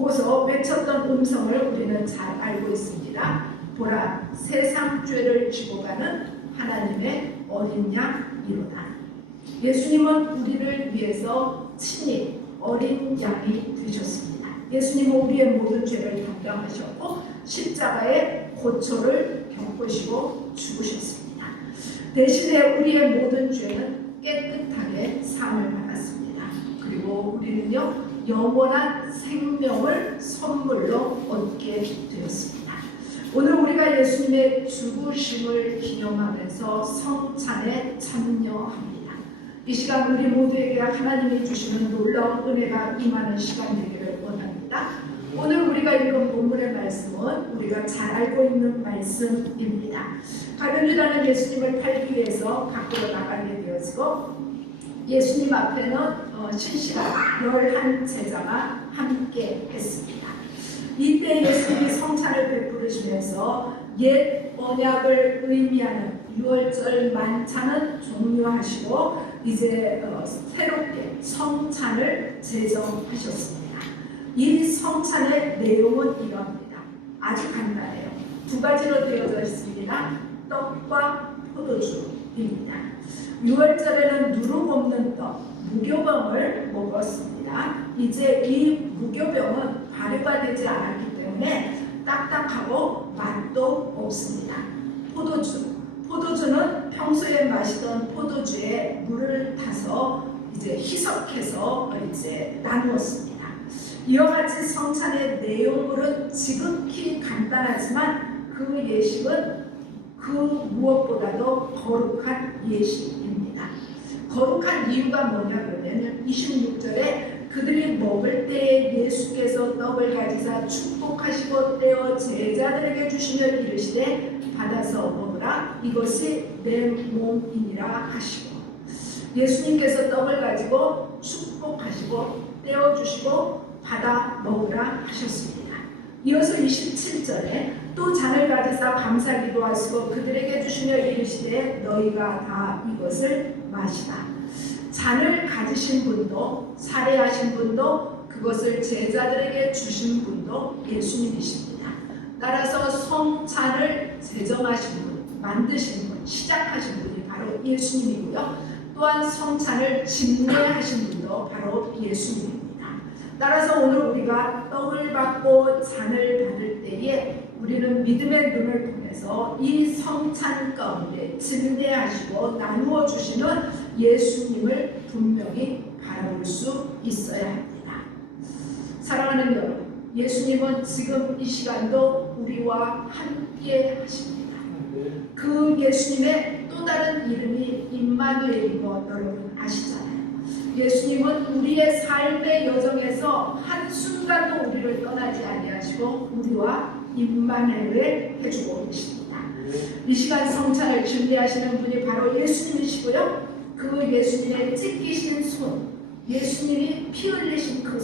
보고서 외쳤던 음성을 우리는 잘 알고 있습니다. 보라, 세상 죄를 지고 가는 하나님의 어린 양이로다. 예수님은 우리를 위해서 친히 어린 양이 되셨습니다. 예수님은 우리의 모든 죄를 담당하셨고 십자가의 고초를 겪으시고 죽으셨습니다. 대신에 우리의 모든 죄는 깨끗하게 사함을 받았습니다. 그리고 우리는요, 영원한 생명을 선물로 얻게 되었습니다. 오늘 우리가 예수님의 죽으심을 기념하면서 성찬에 참여합니다. 이 시간 우리 모두에게 하나님이 주시는 놀라운 은혜가 임하는 시간 되기를 원합니다. 오늘 우리가 읽은 본문의 말씀은 우리가 잘 알고 있는 말씀입니다. 가룟 유다는 예수님을 팔기 위해서 밖으로 나가게 되었고 예수님 앞에는 신실한 11 제자가 함께 했습니다. 이때 예수님이 성찬을 베푸시면서 옛 언약을 의미하는 유월절 만찬은 종료하시고 이제 새롭게 성찬을 제정하셨습니다. 이 성찬의 내용은 이러합니다. 아주 간단해요. 두 가지로 되어져 있습니다. 떡과 포도주입니다. 유월절에는 누룩 없는 떡, 무교병을 먹었습니다. 이제 이 무교병은 발효가 되지 않았기 때문에 딱딱하고 맛도 없습니다. 포도주는 평소에 마시던 포도주에 물을 타서 이제 희석해서 이제 나누었습니다. 이와 같이 성찬의 내용물은 지극히 간단하지만 그 예식은 그 무엇보다도 거룩한 예식입니다. 거룩한 이유가 뭐냐면 26절에 그들이 먹을 때에 예수께서 떡을 가지사 축복하시고 떼어 제자들에게 주시며 이르시되 받아서 먹으라 이것이 내 몸이니라 하시고 예수님께서 떡을 가지고 축복하시고 떼어주시고 받아 먹으라 하셨습니다. 이어서 27절에 또 잔을 가지사 감사기도 하시고 그들에게 주시며 이르시되 너희가 다 이것을 마시라. 잔을 가지신 분도 살해하신 분도 그것을 제자들에게 주신 분도 예수님이십니다. 따라서 성찬을 제정하신 분, 만드신 분, 시작하신 분이 바로 예수님이고요. 또한 성찬을 집례하신 분도 바로 예수님입니다. 따라서 오늘 우리가 떡을 받고 잔을 받을 때에 우리는 믿음의 눈을 통해서 이 성찬 가운데 집례하시고 나누어 주시는 예수님을 분명히 바라볼 수 있어야 합니다. 사랑하는 여러분, 예수님은 지금 이 시간도 우리와 함께 하십니다. 그 예수님의 또 다른 이름이 임마누엘인 것 여러분 아시잖아요. 예수님은 우리의 삶의 여정에서 한순간도 우리를 떠나지 아니하시고 우리와 임마누엘을 해주고 계십니다. 이 시간 성찬을 준비하시는 분이 바로 예수님이시고요. 그 예수님의 찢기신 손, 예수님이 피 흘리신 그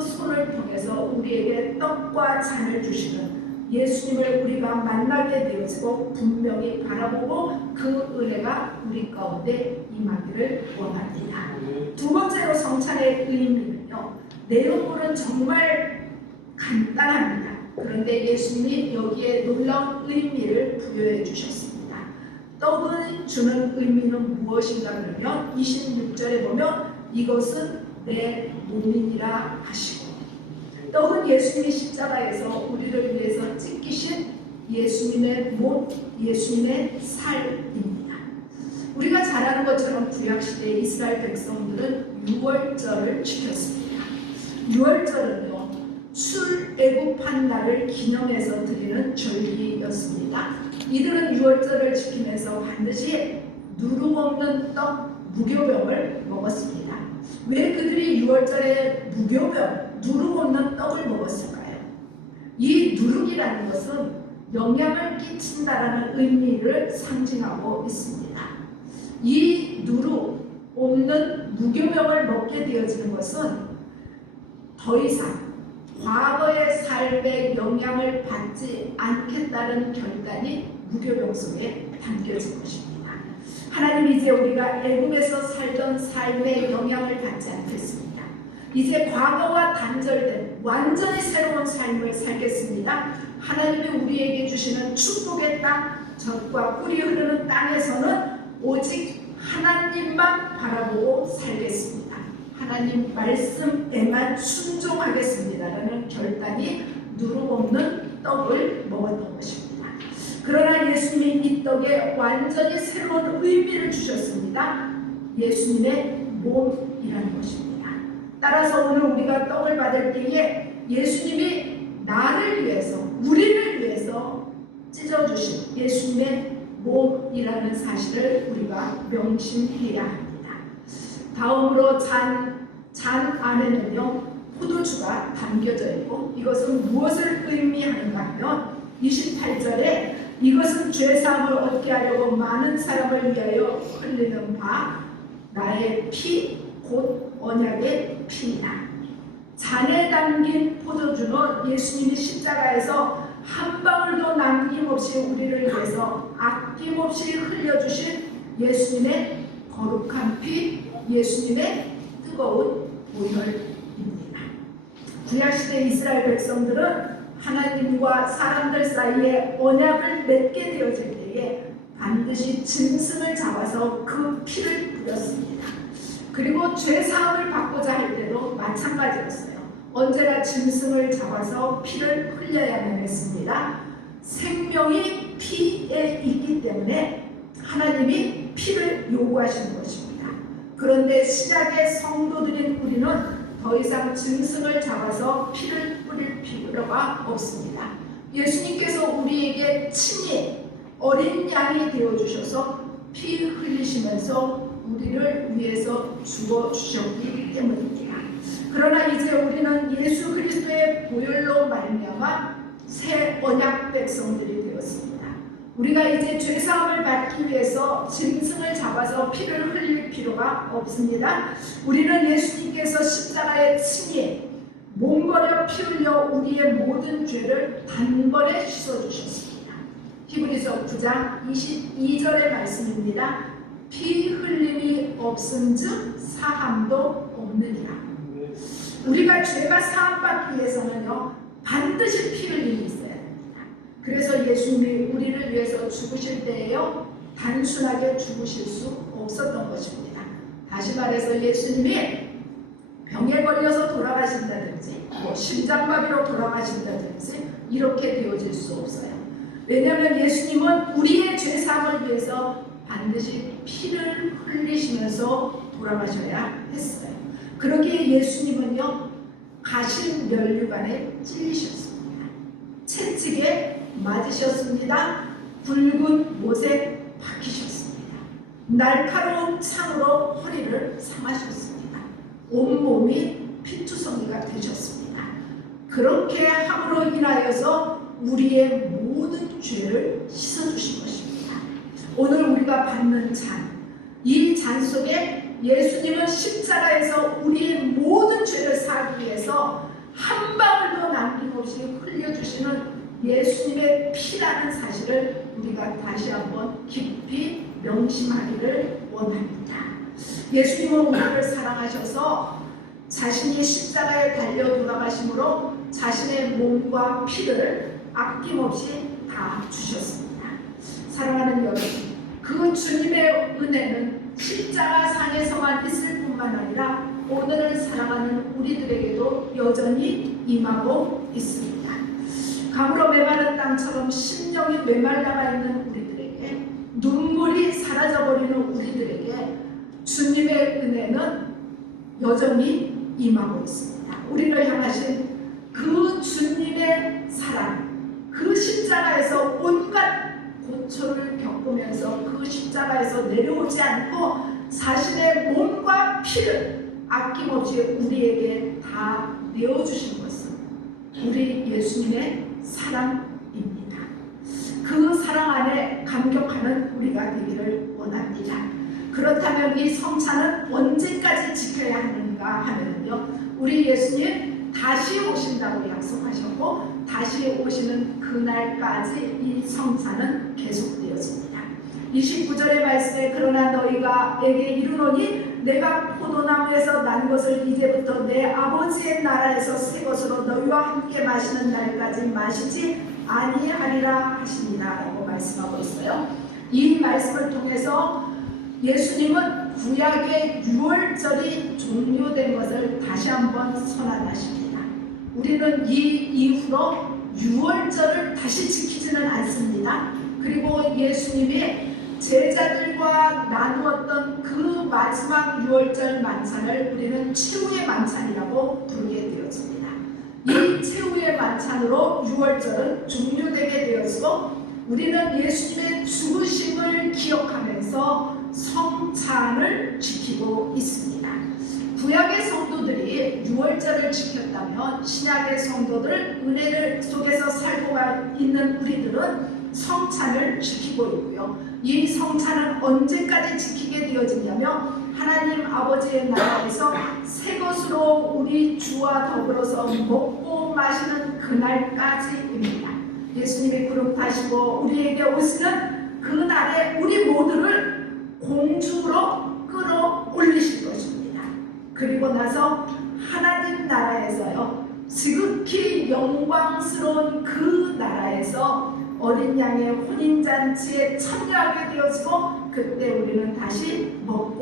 손을 통해서 우리에게 떡과 잔을 주시는 예수님을 우리가 만나게 되어지고 분명히 바라보고 그 은혜가 우리 가운데 임하기를 원합니다. 두 번째로 성찬의 의미는요. 내용물은 정말 간단합니다. 그런데 예수님이 여기에 놀라운 의미를 부여해 주셨습니다. 떡을 주는 의미는 무엇인가 그러면 26절에 보면 이것은 내 몸이니라 하시고 떡은 예수님이 십자가에서 우리를 위해서 찢기신 예수님의 몸, 예수님의 살입니다. 우리가 잘 아는 것처럼 구약시대 이스라엘 백성들은 유월절을 지켰습니다. 유월절은요, 출애굽한 날을 기념해서 드리는 절기였습니다. 이들은 유월절을 지키면서 반드시 누룩 없는 떡, 무교병을 먹었습니다. 왜 그들이 유월절에 무교병, 누룩 없는 떡을 먹었을까요? 이 누룩이라는 것은 영향을 끼친다라는 의미를 상징하고 있습니다. 이 누룩 없는 무교병을 먹게 되어지는 것은 더 이상 과거의 삶의 영향을 받지 않겠다는 결단이 무교병 속에 담겨진 것입니다. 하나님, 이제 우리가 애굽에서 살던 삶의 영향을 받지 않겠습니다. 이제 과거와 단절된 완전히 새로운 삶을 살겠습니다. 하나님이 우리에게 주시는 축복의 땅, 젖과 꿀이 흐르는 땅에서는 오직 하나님만 바라보고 살겠습니다. 하나님 말씀에만 순종하겠습니다라는 결단이 누룩 없는 떡을 먹었던 것입니다. 그러나 예수님이 이 떡에 완전히 새로운 의미를 주셨습니다. 예수님의 몸이라는 것입니다. 따라서 오늘 우리가 떡을 받을 때에 예수님이 나를 위해서, 우리를 위해서 찢어주신 예수님의 몸이라는 사실을 우리가 명심해야 합니다. 다음으로 잔 안에는요, 포도주가 담겨져 있고, 이것은 무엇을 의미하는가 하면 28절에 이것은 죄사함을 얻게 하려고 많은 사람을 위하여 흘리는 바 나의 피 곧 언약의 피이다. 잔에 담긴 포도주는 예수님이 십자가에서 한 방울도 남김없이 우리를 위해서 아낌없이 흘려주신 예수님의 거룩한 피, 예수님의 뜨거운 보혈입니다. 구약시대 이스라엘 백성들은 하나님과 사람들 사이에 언약을 맺게 되어질 때에 반드시 짐승을 잡아서 그 피를 뿌렸습니다. 그리고 죄사함을 받고자 할 때도 마찬가지였어요. 언제나 짐승을 잡아서 피를 흘려야만 했습니다. 생명이 피에 있기 때문에 하나님이 피를 요구하시는 것입니다. 그런데 신약의 성도들인 우리는 더 이상 짐승을 잡아서 피를 뿌릴 필요가 없습니다. 예수님께서 우리에게 친히 어린 양이 되어주셔서 피 흘리시면서 우리를 위해서 죽어주셨기 때문입니다. 그러나 이제 우리는 예수 그리스도의 보혈로 말미암아 새 언약 백성들이 되었습니다. 우리가 이제 죄사함을 받기 위해서 짐승을 잡아서 피를 흘릴 필요가 없습니다. 우리는 예수님께서 십자가에 친히 몸버려 피 흘려 우리의 모든 죄를 단번에 씻어주셨습니다. 히브리서 9장 22절의 말씀입니다. 피 흘림이 없은즉 사함도 없느니라. 우리가 죄가 사함받기 위해서는요, 반드시 피 흘림이 있어야 됩니다. 그래서 예수님이 우리를 위해서 죽으실 때에요, 단순하게 죽으실 수 없었던 것입니다. 다시 말해서 예수님이 병에 걸려서 돌아가신다든지 심장마비로 돌아가신다든지 이렇게 되어질 수 없어요. 왜냐하면 예수님은 우리의 죄사함을 위해서 반드시 피를 흘리시면서 돌아가셔야 했어요. 그러기에 예수님은요, 가신 면류관에 찔리셨습니다. 채찍에 맞으셨습니다. 굵은 못에 박히셨습니다. 날카로운 창으로 허리를 상하셨습니다. 온몸이 피투성이가 되셨습니다. 그렇게 함으로 인하여서 우리의 모든 죄를 씻어주신 것입니다. 오늘 우리가 받는 잔, 이 잔 속에 예수님은 십자가에서 우리의 모든 죄를 사기 위해서 한 방울도 남김없이 흘려주시는 예수님의 피라는 사실을 우리가 다시 한번 깊이 명심하기를 원합니다. 예수님은 우리를 사랑하셔서 자신이 십자가에 달려 돌아가심으로 자신의 몸과 피를 아낌없이 다 주셨습니다. 사랑하는 여러분, 그 주님의 은혜는 십자가 상에서만 있을 뿐만 아니라 오늘을 사랑하는 우리들에게도 여전히 임하고 있습니다. 강으로 메마른 땅처럼 심령이 메말라가 있는 우리들에게, 눈물이 사라져버리는 우리들에게 주님의 은혜는 여전히 임하고 있습니다. 우리를 향하신 그 주님의 사랑, 그 십자가에서 온갖 고초를 겪으면서 그 십자가에서 내려오지 않고 자신의 몸과 피를 아낌없이 우리에게 다 내어주신 것은 우리 예수님의 사랑입니다. 그 사랑 안에 감격하는 우리가 되기를 원합니다. 그렇다면 이 성찬은 언제까지 지켜야 하는가 하면요, 우리 예수님 다시 오신다고 약속하셨고 다시 오시는 그날까지 이 성찬은 계속되어집니다. 29절의 말씀에 그러나 너희가에게 이르노니 내가 포도나무에서 난 것을 이제부터 내 아버지의 나라에서 새 것으로 너희와 함께 마시는 날까지 마시지 아니하리라 하시니라 라고 말씀하고 있어요. 이 말씀을 통해서 예수님은 구약의 유월절이 종료된 것을 다시 한번 선언하십니다. 우리는 이 이후로 유월절을 다시 지키지는 않습니다. 그리고 예수님이 제자들과 나누었던 그 마지막 유월절 만찬을 우리는 최후의 만찬이라고 부르게 되었습니다. 이 최후의 만찬으로 유월절은 종료되게 되었고 우리는 예수님의 죽으심을 기억하면서 성찬을 지키고 있습니다. 구약의 성도들이 유월절을 지켰다면 신약의 성도들, 은혜를 속에서 살고 있는 우리들은 성찬을 지키고 있고요. 이 성찬은 언제까지 지키게 되어지냐면 하나님 아버지의 나라에서 새 것으로 우리 주와 더불어서 먹고 마시는 그날까지입니다. 예수님이 구름 타시고 우리에게 오시는 그날에 우리 모두를 공중으로 끌어올리실 것입니다. 그리고 나서 하나님 나라에서요, 지극히 영광스러운 그 나라에서 어린 양의 혼인잔치에 참여하게 되어지고 그때 우리는 다시 먹고